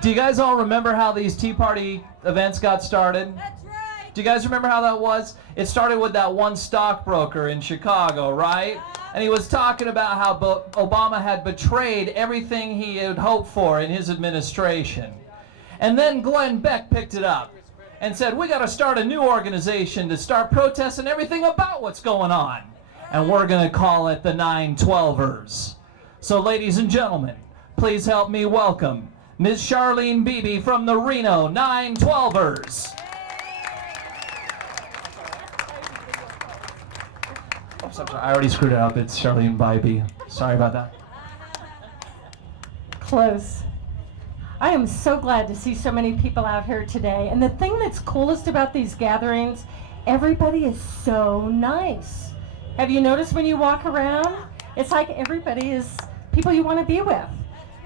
Do you guys all remember how these Tea Party events got started? That's right. Do you guys remember how that was? It started with that one stockbroker in Chicago, right? And he was talking about how Obama had betrayed everything he had hoped for in his administration. And then Glenn Beck picked it up and said, we got to start a new organization to start protesting everything about what's going on. And we're going to call it the 912ers. So ladies and gentlemen, please help me welcome Ms. Charlene Bybee from the Reno 912ers. Oh, sorry, I already screwed it up. It's Charlene Bybee. Sorry about that. Close. I am so glad to see so many people out here today. And the thing that's coolest about these gatherings, everybody is so nice. Have you noticed when you walk around? It's like everybody is people you want to be with.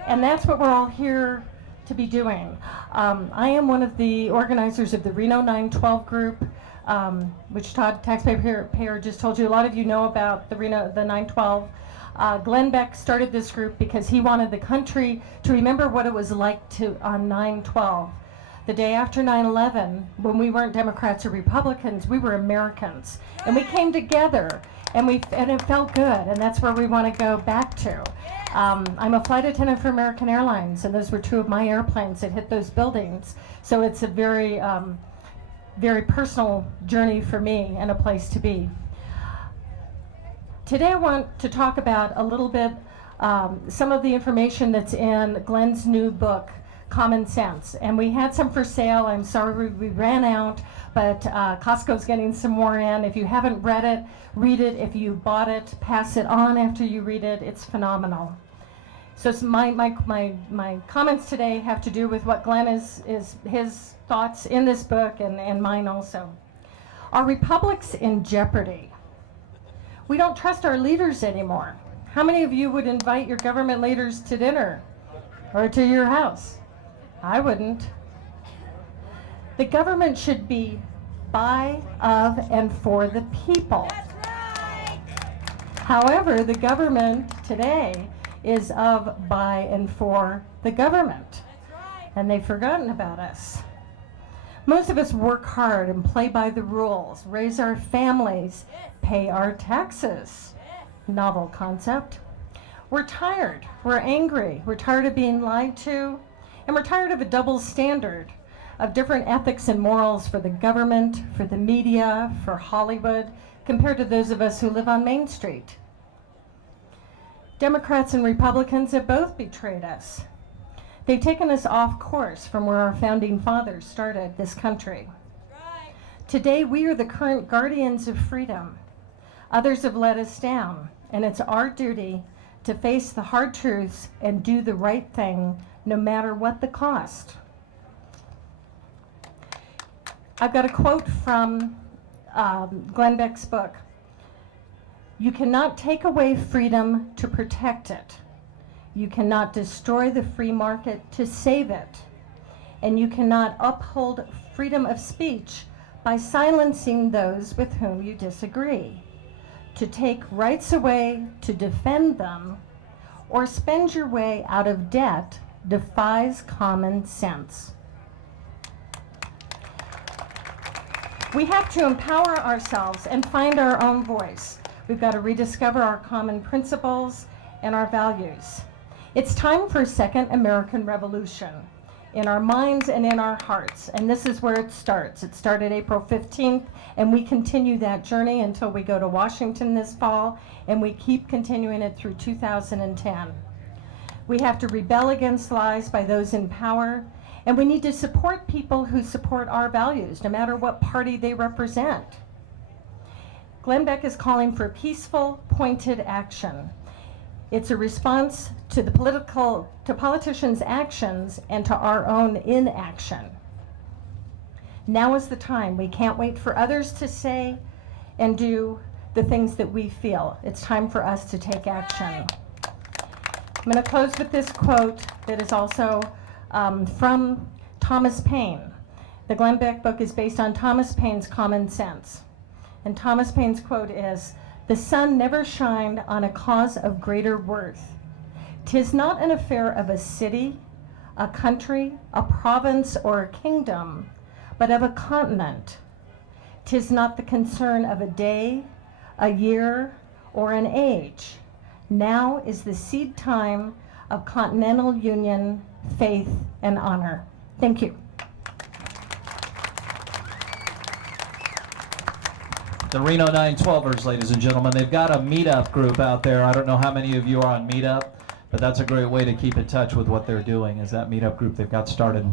And that's what we're all here to be doing. I am one of the organizers of the Reno 912 group, which Todd, taxpayer, just told you. A lot of you know about the 912. Glenn Beck started this group because he wanted the country to remember what it was like on 9/12. The day after 9/11, when we weren't Democrats or Republicans, we were Americans. And we came together, and it felt good, and that's where we want to go back to. I'm a flight attendant for American Airlines, and those were two of my airplanes that hit those buildings. So it's a very, very personal journey for me and a place to be. Today I want to talk about a little bit some of the information that's in Glenn's new book, Common Sense. And we had some for sale. I'm sorry we ran out, but Costco's getting some more in. If you haven't read it, read it. If you bought it, pass it on after you read it. It's phenomenal. So my comments today have to do with what Glenn is his thoughts in this book and mine also. Are republics in jeopardy? We don't trust our leaders anymore. How many of you would invite your government leaders to dinner or to your house? I wouldn't. The government should be by, of, and for the people. That's right. However, the government today is of, by, and for the government. That's right. And they've forgotten about us. Most of us work hard and play by the rules, raise our families, pay our taxes. Novel concept. We're tired, we're angry, we're tired of being lied to, and we're tired of a double standard of different ethics and morals for the government, for the media, for Hollywood, compared to those of us who live on Main Street. Democrats and Republicans have both betrayed us. They've taken us off course from where our founding fathers started this country. Right. Today, we are the current guardians of freedom. Others have let us down, and it's our duty to face the hard truths and do the right thing, no matter what the cost. I've got a quote from Glenn Beck's book. You cannot take away freedom to protect it. You cannot destroy the free market to save it. And you cannot uphold freedom of speech by silencing those with whom you disagree. To take rights away to defend them or spend your way out of debt defies common sense. We have to empower ourselves and find our own voice. We've got to rediscover our common principles and our values. It's time for a second American Revolution in our minds and in our hearts. And this is where it starts. It started April 15th, and we continue that journey until we go to Washington this fall, and we keep continuing it through 2010. We have to rebel against lies by those in power, and we need to support people who support our values, no matter what party they represent. Glenn Beck is calling for peaceful, pointed action. It's a response to politicians' actions and to our own inaction. Now is the time. We can't wait for others to say and do the things that we feel. It's time for us to take action. I'm going to close with this quote that is also from Thomas Paine. The Glenn Beck book is based on Thomas Paine's Common Sense. And Thomas Paine's quote is, "The sun never shined on a cause of greater worth. 'Tis not an affair of a city, a country, a province, or a kingdom, but of a continent. 'Tis not the concern of a day, a year, or an age. Now is the seed time of continental union, faith, and honor. Thank you. The Reno 912ers, ladies and gentlemen, they've got a meetup group out there. I don't know how many of you are on Meetup, but that's a great way to keep in touch with what they're doing, is that meetup group they've got started.